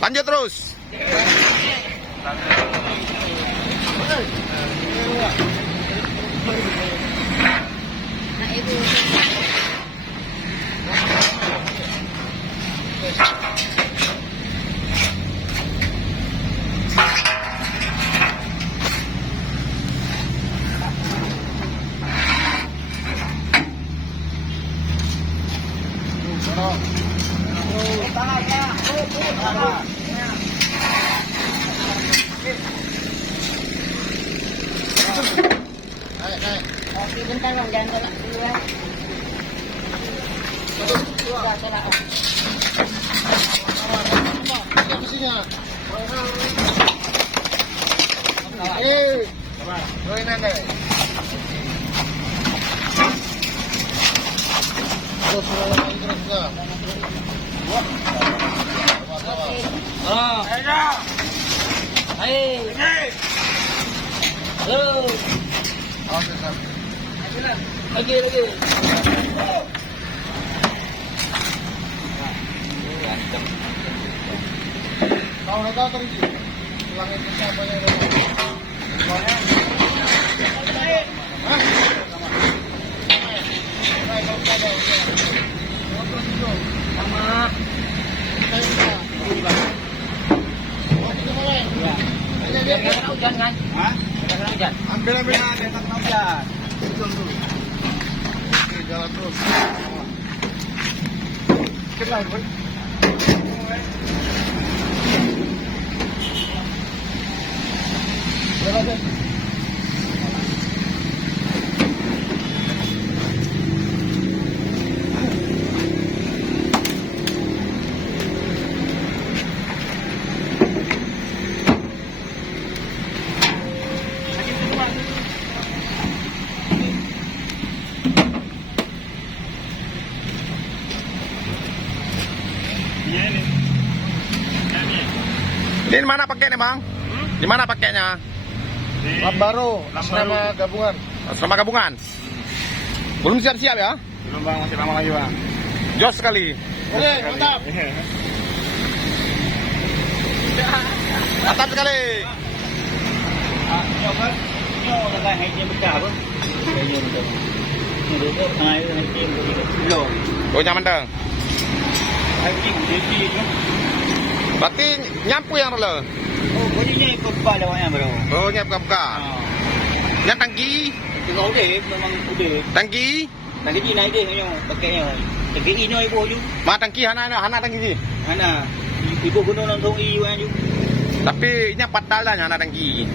Lanjut terus. Nah, ibu. Oke, bentar bang, jangan tolak dulu ya. Sudah, tolak. Lagi. Kalau nggak tahu terus, ulangin ke siapa yang Hujan kan? Hujan. ambil aja, tak hujan. Oke, jalan terus. Kita lagi. Ini di mana pakainya, Bang? Di mana pakainya? Lap baru, asrama gabungan. Asrama gabungan. Belum siap-siap ya? Belum bang, masih lama lagi bang. Jos sekali. Oke, mantap. Mantap sekali. Oh, nyaman dong. Berarti nyampu yang lo. Oh, bunyinya ikut pada awalnya bro. Oh, nyampu buka. Yang tangki, Tengok udah, memang udah. tangki. Nak kerja naik dia punya, pakainya. Tengok ini ibu je. Ma tangki hana tangki sih. Mana? Ibu guna nonton iu aja. Tapi nya patal dah hana tangki.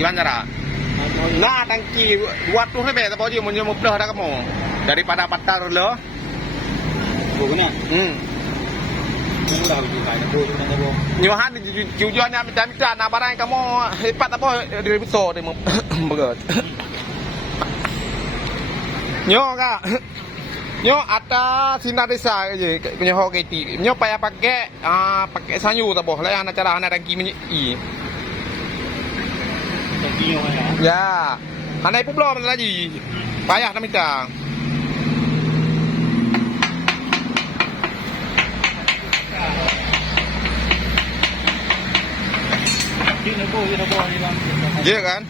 Iwan cara. Nah tangki buat tuh lebih tapi dia mau nyemuk dah kamu daripada patal lo. Ibu guna. Murah juga kan. Ibu guna ibu. Nyuhan jujuannya minta nah barang kamu hebat apa dari besar deh begitu. Nyo kak. Nyo ada sinar desa aja punya hoketi. Nyo payah pakai sanyu tak boh lah yang cara anak tangki i. Tengok iu mana? Ya, anak ibu belum lagi. Payah nak minta. Ini ibu ni bang. Iya kan?